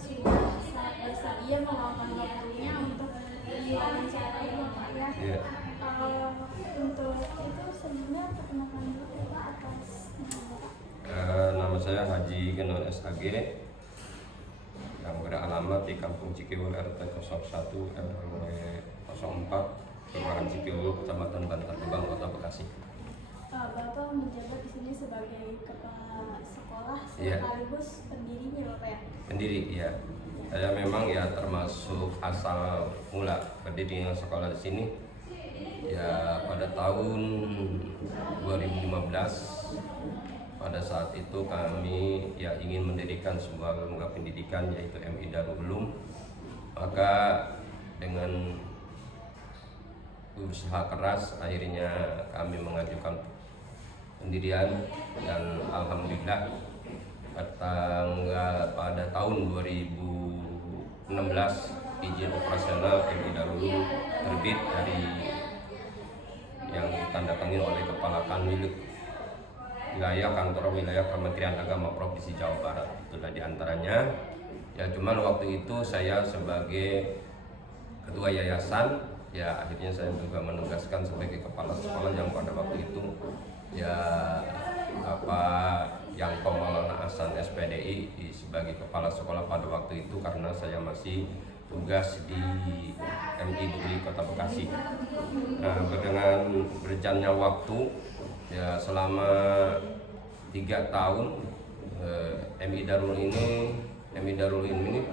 sudah sangat bersedia meluangkan waktunya untuk diwawancara ya Pak ya. Iya. Untuk itu sebenarnya perkenalkan dulu ya Pak atas Nama saya Haji Genon SAG yang beralamat di Kampung Cikiwul RT 01 RW 04 Kelurahan Cikiwul, Kecamatan Bantar Gebang, Kota Bekasi. Bapak menjabat di sini sebagai kepala sekolah Iya. sekaligus pendirinya Bapak ya. Pendiri, ya. Saya memang ya termasuk asal mula berdirinya sekolah di sini. Ya pada tahun 2015 pada saat itu kami ya ingin mendirikan sebuah lembaga pendidikan yaitu MI Darul Ulum. Maka dengan usaha keras akhirnya kami mengajukan pendirian dan alhamdulillah pada tahun 2016 izin operasional MI Darul Ulum terbit dari yang ditandatangani oleh Kepala Kanwil wilayah kantor wilayah Kementerian Agama Provinsi Jawa Barat. Itulah diantaranya. Ya cuman waktu itu saya sebagai ketua yayasan, ya akhirnya saya juga menugaskan sebagai kepala sekolah yang pada waktu itu ya yang Maulana Hasan SPDI sebagai kepala sekolah pada waktu itu karena saya masih tugas di MI Negeri Kota Bekasi. Nah, dengan berjalannya waktu ya selama 3 tahun MI Darul Ulum ini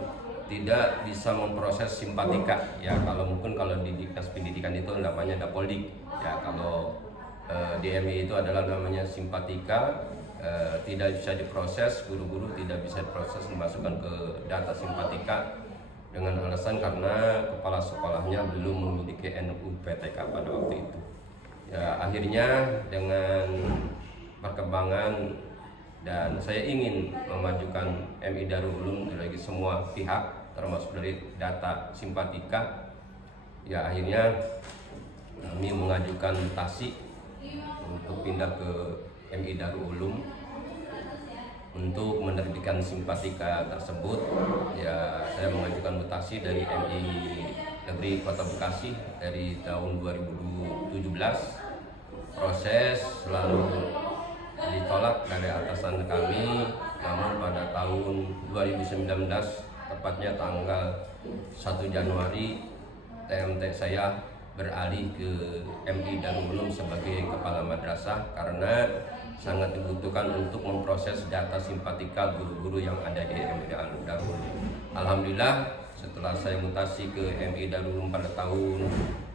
tidak bisa memproses simpatika. Ya kalau di dinas pendidikan itu namanya Dapoldik. Ya kalau di MI itu adalah namanya simpatika. Tidak bisa diproses, guru-guru tidak bisa diproses dimasukkan ke data simpatika dengan alasan karena kepala sekolahnya belum memiliki NUPTK pada waktu itu. Ya akhirnya dengan perkembangan dan saya ingin memajukan MI Darul Ulum dari semua pihak termasuk dari data simpatika, ya akhirnya kami mengajukan mutasi untuk pindah ke MI Darul Ulum untuk menerbitkan simpatika tersebut. Ya saya mengajukan mutasi dari MI Negeri Kota Bekasi dari tahun 2017. Proses selalu ditolak dari atasan kami, namun pada tahun 2019 tepatnya tanggal 1 Januari TMT saya beralih ke MI Darul Ulum sebagai kepala madrasah karena sangat dibutuhkan untuk memproses data simpatika guru-guru yang ada di MI Darul Ulum. Alhamdulillah setelah saya mutasi ke MI Darul Ulum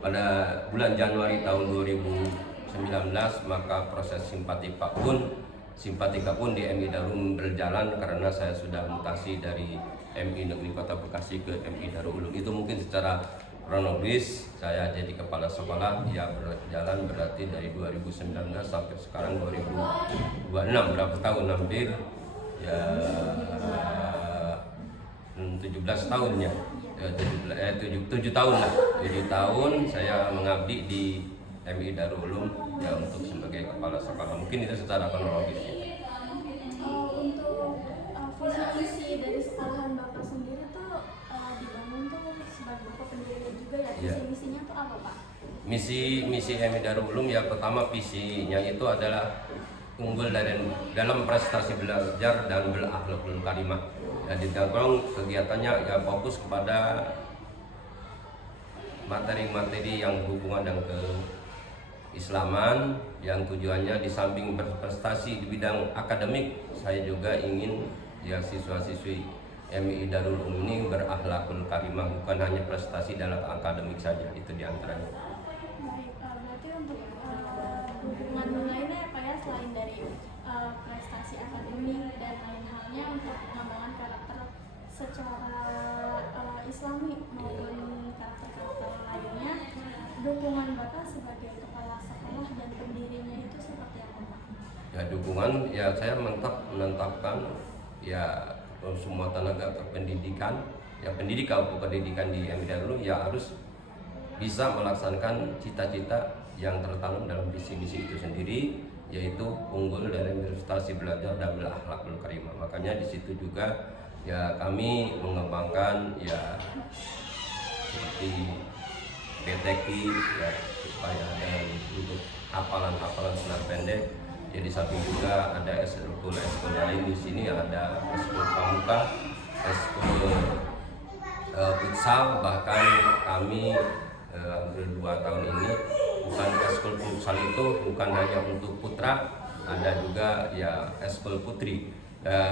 pada bulan Januari tahun 2019, maka proses simpatika pun di MI Darul Ulum berjalan karena saya sudah mutasi dari MI Negeri Kota Bekasi ke MI Darul Ulum. Itu mungkin secara kronologis saya jadi kepala sekolah ya berjalan berarti dari 2019 sampai sekarang 2026, berapa tahun hampir ya 17 tahun ya, 7 tahun lah, 7 tahun saya mengabdi di MI Darul Ulum ya untuk sebagai kepala sekolah. Mungkin itu secara kronologis. Untuk visi misi dari sekolahan Bapak sendiri tuh dibangun tuh sebagai Bapak pendirinya juga ya. Visi misinya tuh apa Pak? Misi MI Darul Ulum ya pertama visinya itu adalah unggul dalam prestasi belajar dan berakhlakul karimah. Ya didorong kegiatannya ya fokus kepada materi-materi yang berhubungan dengan keislaman yang tujuannya di samping berprestasi di bidang akademik, saya juga ingin ya siswa-siswi MI Darul Ulum ini berakhlakul karimah, bukan hanya prestasi dalam akademik saja, itu diantaranya. Baik, berarti untuk hubungan lainnya ya Pak ya, selain dari prestasi akademik dan lain halnya untuk pengembangan karakter secara islami maupun karakter-karakter lainnya, dukungan Bapak sebagai kepala sekolah dan pendirinya itu seperti apa Pak? Ya dukungan ya saya menetapkan ya semua tenaga kependidikan ya pendidikan di MI Darul Ulum ya harus bisa melaksanakan cita-cita yang tertanam dalam visi misi itu sendiri, yaitu unggul dalam prestasi belajar dan berakhlakul karimah. Makanya di situ juga ya kami mengembangkan ya seperti BTK ya supaya ada untuk hafalan senar pendek. Jadi samping juga ada eskul lain di sini, ada eskul pramuka, eskul futsal, bahkan kami hampir 2 tahun ini bukan eskul futsal itu bukan hanya untuk putra, ada juga ya eskul putri.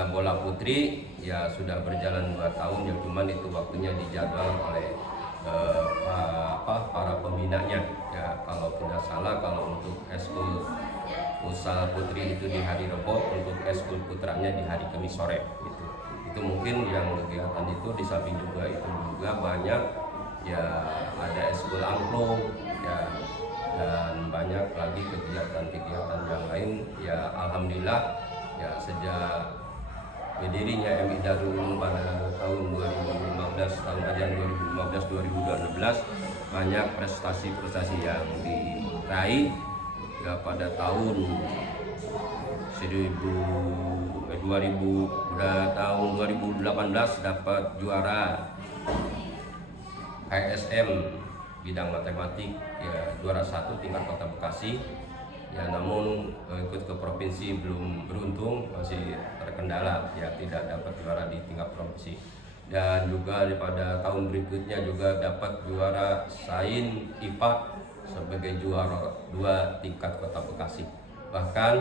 Bola putri ya sudah berjalan 2 tahun ya, cuman itu waktunya dijadwal oleh para pembinanya ya. Kalau tidak salah, kalau untuk eskul futsal putri itu di hari Rebo, untuk eskul putranya di hari Kamis sore gitu. Itu mungkin yang kegiatan itu. Di samping juga itu juga banyak ya, ada eskul angklung ya, dan banyak lagi kegiatan-kegiatan yang lain ya. Alhamdulillah ya, sejak berdirinya MI Darul Ulum pada tahun 2015, tahun ajaran 2015-2016, banyak prestasi-prestasi yang diraih ya. Pada tahun 2018 dapat juara HSM bidang matematik ya, juara 1 tingkat Kota Bekasi ya. Namun ikut ke provinsi belum beruntung, masih terkendala ya, tidak dapat juara di tingkat provinsi. Dan juga pada tahun berikutnya juga dapat juara Sain IPA sebagai juara 2 tingkat Kota Bekasi. Bahkan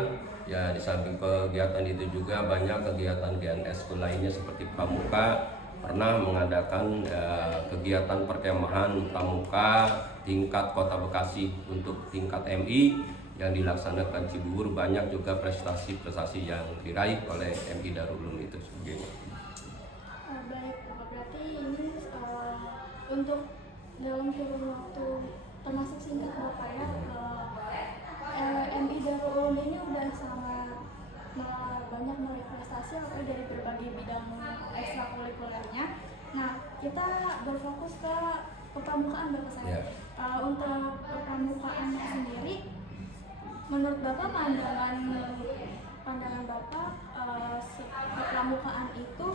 ya, di samping kegiatan itu juga banyak kegiatan eskul lainnya seperti pramuka, pernah mengadakan kegiatan perkemahan pramuka tingkat Kota Bekasi untuk tingkat MI yang dilaksanakan Cibubur. Banyak juga prestasi-prestasi yang diraih oleh MI Darul Ulum itu sebagainya. Baik, berarti ini untuk dalam kurun waktu termasuk singkat Bapak ya, MI Darul Ulum ini udah sangat banyak meraih prestasi atau dari berbagai bidang ekstrakurikulernya. Nah, kita berfokus ke kepramukaan Bapak saya. Untuk kepramukaan sendiri, menurut Bapak, pandangan Bapak, kepramukaan itu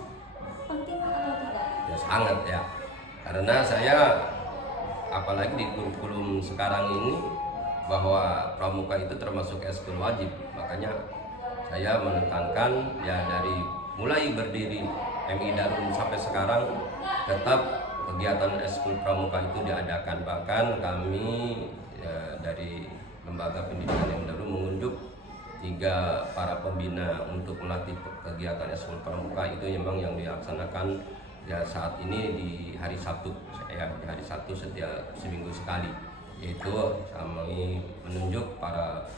penting atau tidak? Ya sangat ya, karena saya apalagi di kurikulum sekarang ini bahwa pramuka itu termasuk eskul wajib, makanya saya menekankan ya, dari mulai berdiri MI Darul sampai sekarang tetap kegiatan eskul pramuka itu diadakan. Bahkan kami ya, dari lembaga pendidikan MI Darul mengunjuk 3 para pembina untuk melatih kegiatan eskul pramuka itu memang yang dilaksanakan ya saat ini di hari Sabtu ya, di hari Sabtu setiap seminggu sekali, yaitu kami menunjuk para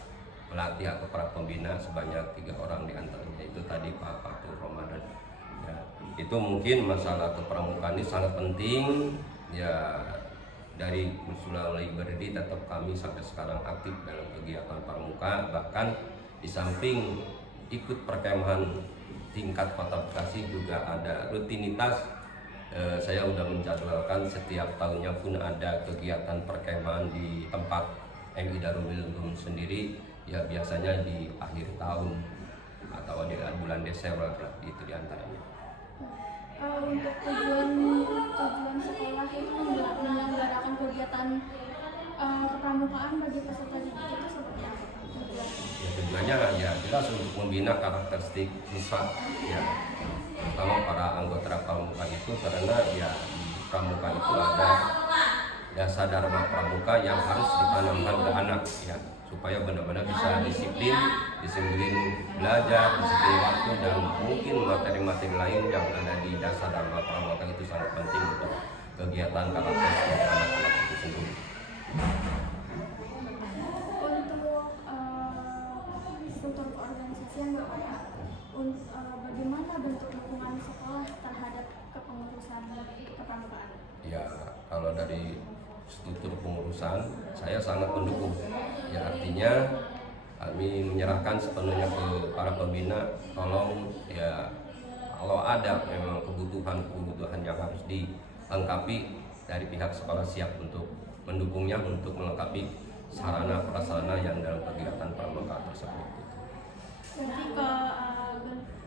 pelatih atau para pembina sebanyak 3 orang, diantaranya itu tadi Pak Fatul Ramadan ya. Itu mungkin masalah kepramukaan ini sangat penting ya. Dari mulai berdiri tetap kami sampai sekarang aktif dalam kegiatan pramuka. Bahkan di samping ikut perkemahan tingkat Kota Bekasi juga ada rutinitas. Saya sudah menjadwalkan setiap tahunnya pun ada kegiatan perkemahan di tempat MI Darul Ulum sendiri ya, biasanya di akhir tahun atau di bulan Desember itu diantaranya. Untuk tujuan sekolah itu menyelenggarakan kegiatan kepramukaan bagi peserta didik itu seperti apa? Ya, tujuannya ya jelas untuk membina karakteristik siswa ya, terutama para anggota pramuka itu, karena ya di pramuka itu ada dasar dharma pramuka yang harus ditanamkan ke anak ya, supaya benar-benar bisa disiplin belajar, disiplin waktu, dan mungkin materi-materi lain yang ada di dasar dharma pramuka itu sangat penting untuk kegiatan karakteristik anak-anak itu sendiri. Struktur keorganisasian Bapak, bagaimana bentuk dukungan sekolah terhadap kepengurusan kepramukaan? Ya, kalau dari struktur pengurusan saya sangat mendukung ya, artinya kami menyerahkan sepenuhnya ke para pembina. Tolong ya, kalau ada memang kebutuhan yang harus dilengkapi, dari pihak sekolah siap untuk mendukungnya, untuk melengkapi sarana prasarana yang dalam kegiatan pramuka tersebut. Jadi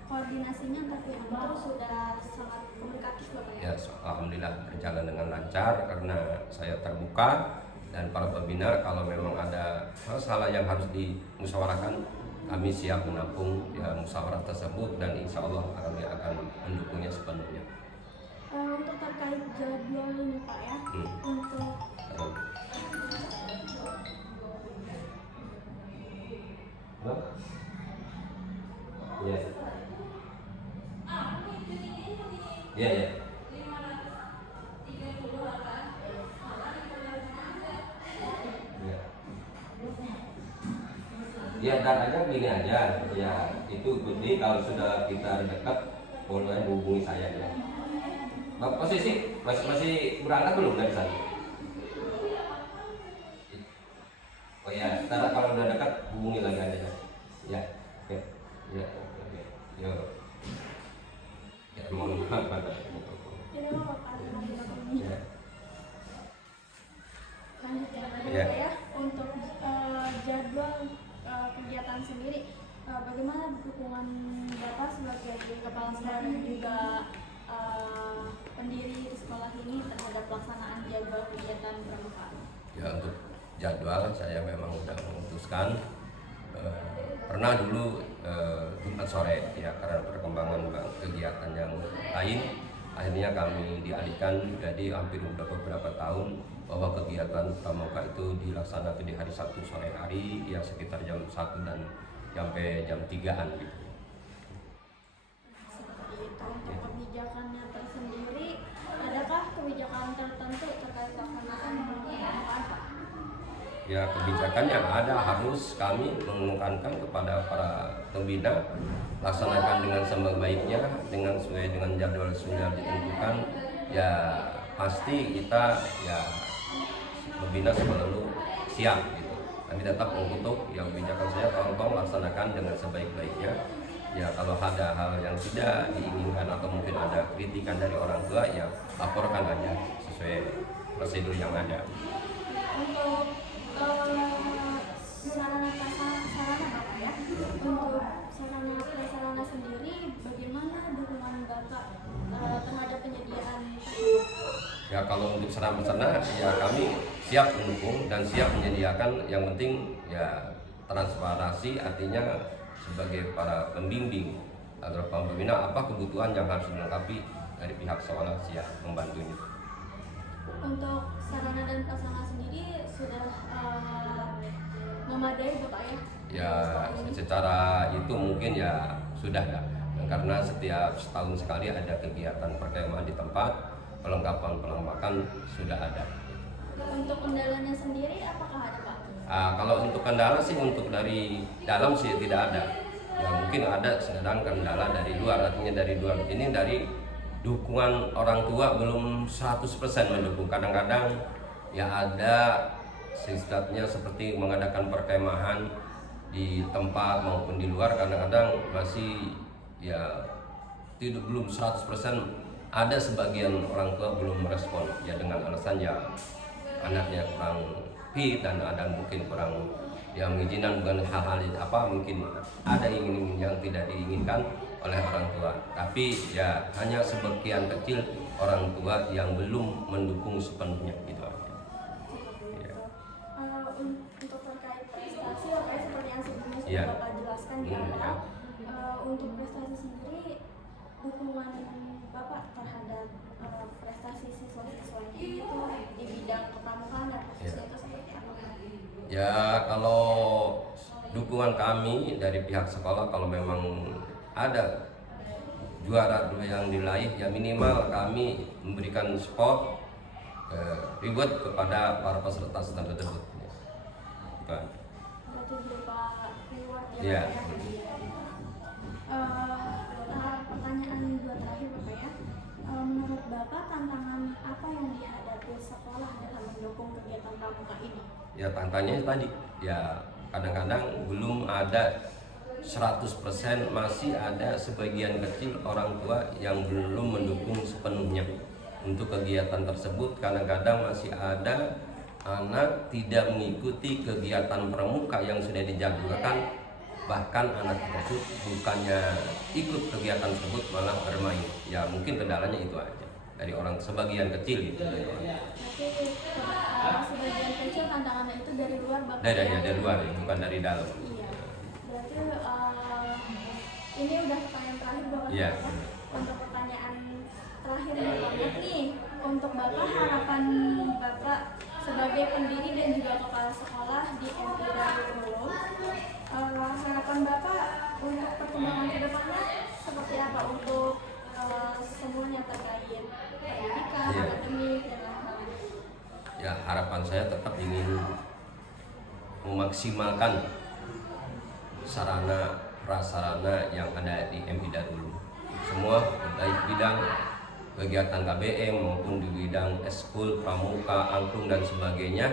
koordinasinya antar pihak itu sudah sangat komunikatif Bapak ya? Ya, alhamdulillah berjalan dengan lancar karena saya terbuka dan para pembina kalau memang ada masalah yang harus dimusyawarahkan, kami siap menampung ya musyawarah tersebut dan insya Allah kami akan mendukungnya sepenuhnya. Untuk terkait jadwal ini Pak ya, untuk Ya, ya. Ya, dan aja gini aja, ya itu ikuti kalau sudah kita dekat boleh hubungi saya ya. Bapak posisi masih berangkat belum dari sana? Oh ya, setelah kalau udah dekat hubungi lagi aja ya. Ya, oke, ya, oke, ya. Ya, mohon maaf. ini Bapak ini. Ya. Lanjut ya Bapak Ya. ya, untuk jadwal kegiatan sendiri, bagaimana dukungan Bapak sebagai kepala sekolah dan juga pendiri di sekolah ini terhadap pelaksanaan jadwal kegiatan pramuka? Ya, untuk jadwal saya memang sudah memutuskan pernah dulu Jumat sore ya karena perkembangan kegiatan yang lain akhirnya kami dialihkan jadi hampir udah beberapa tahun bahwa kegiatan pramuka itu dilaksanakan di hari Sabtu sore hari ya sekitar jam 1 dan sampai jam 3-an gitu. Seperti itu. Untuk kebijakannya tersendiri, adakah kebijakan tertentu terkait pelaksanaan pramukaan Pak? Ya, kebijakan yang ada harus kami menekankan kepada para pembina laksanakan dengan sebaik-baiknya dengan sesuai dengan jadwal sudah ditentukan ya pasti kita ya pembina selalu siap gitu. Kami tetap mengutuk yang kebijakan saya tolong laksanakan dengan sebaik-baiknya ya kalau ada hal yang tidak diinginkan atau mungkin ada kritikan dari orang tua ya laporkan aja sesuai prosedur yang ada. Untuk sarana prasarana Bapak ya, untuk sarana prasarana sendiri bagaimana dukungan Bapak terhadap penyediaan tersebut? Ya kalau untuk sarana ya kami siap mendukung dan siap menyediakan yang penting ya transparansi artinya sebagai para pembimbing atau pembina apa kebutuhan yang harus dilengkapi dari pihak sekolah siap membantunya. Untuk sarana dan prasarana sendiri sudah memadai Bapak ya? Ya secara itu mungkin ya sudah dah karena setiap setahun sekali ada kegiatan perkemahan di tempat perlengkapan sudah ada. Untuk kendalanya sendiri apakah ada Pak? Kalau untuk kendala sih untuk dari dalam sih tidak ada ya mungkin ada sedang kendala dari luar artinya dari luar ini dari dukungan orang tua belum 100% mendukung kadang-kadang ya ada sifatnya seperti mengadakan perkemahan di tempat maupun di luar kadang-kadang masih ya tidak belum 100% ada sebagian orang tua belum merespon ya dengan alasan ya anaknya kurang fit dan ada mungkin kurang ya mengizinkan bukan hal-hal apa mungkin ada ingin yang tidak diinginkan oleh orang tua tapi ya hanya sebagian kecil orang tua yang belum mendukung sepenuhnya gitu aja. Ya. Untuk terkait prestasi Bapak ya, seperti yang sebelumnya sudah Ya. Bapak jelaskan di awal, untuk prestasi sendiri dukungan Bapak terhadap prestasi siswa-siswanya ini tuh di bidang kepramukaan dan khususnya itu seperti apa? Ya kalau dukungan kami dari pihak sekolah kalau memang ada juara yang diraih ya minimal kami memberikan support reward kepada para peserta tersebut. Bukan. Berarti berupa reward Iya. ya Pak ya? Pertanyaan dua terakhir Bapak ya. Menurut Bapak tantangan apa yang dihadapi sekolah dalam mendukung kegiatan pramuka ini? Ya tantangannya tadi ya kadang-kadang belum ada 100% masih ada sebagian kecil orang tua yang belum mendukung sepenuhnya untuk kegiatan tersebut kadang-kadang masih ada anak tidak mengikuti kegiatan pramuka yang sudah dijadwalkan bahkan anak tersebut bukannya ikut kegiatan tersebut malah bermain. Ya mungkin kendalanya itu aja dari orang sebagian kecil gitu dari orang. Berarti sebagian kecil tantangannya itu dari luar Bapak Dari luar ya, bukan dari dalam. Iya. Berarti ini udah pertanyaan terakhir Bapak. Iya. Untuk pertanyaan terakhirnya banget nih, untuk Bapak harapan Bapak sebagai pendiri dan juga kepala sekolah di MT Darul Ulum, harapan Bapak untuk perkembangan ke depannya seperti apa untuk semuanya terkait pendidikan, Iya. akademik dan lain-lain? Ya harapan saya tetap ingin memaksimalkan sarana prasarana yang ada di MI Darul Ulum. Semua baik bidang kegiatan KBM maupun di bidang eskul, pramuka, angklung dan sebagainya,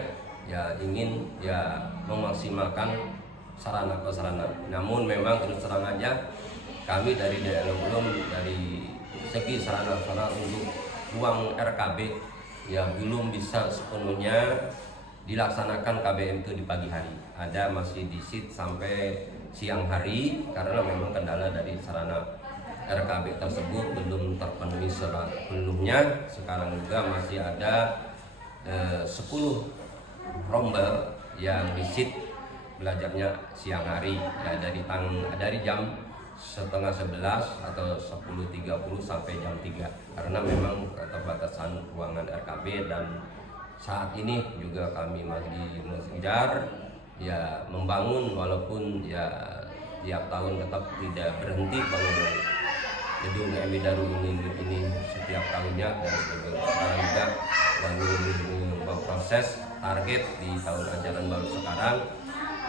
ya ingin ya memaksimalkan sarana prasarana. Namun memang terus terang aja kami dari Darul Ulum dari segi sarana prasarana untuk ruang RKB ya belum bisa sepenuhnya dilaksanakan KBM itu di pagi hari. Ada masih di sit sampai siang hari karena memang kendala dari sarana RKB tersebut belum terpenuhi sepenuhnya. Sekarang juga masih ada 10 rombel yang di sit belajarnya siang hari ya dari jam setengah 11 atau 10.30 sampai jam 3 karena memang keterbatasan ruangan RKB. Dan saat ini juga kami masih mengejar ya membangun walaupun ya tiap tahun tetap tidak berhenti bangunan gedung MI Darul Ulum ini setiap tahunnya, dan sekarang juga lagi berproses target di tahun ajaran baru sekarang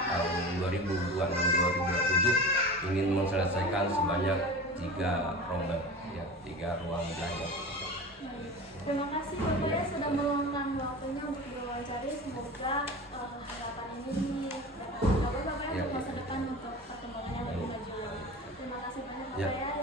tahun 2026-2027 ingin menyelesaikan sebanyak 3 rombel ya 3 ruang belajar. Terima kasih Bapak ya sudah meluangkan waktunya untuk diwawancara. Semoga harapan ini dapat Bapak ya untuk masa depan untuk perkembangan yang lebih maju. Terima kasih banyak Bapak ya.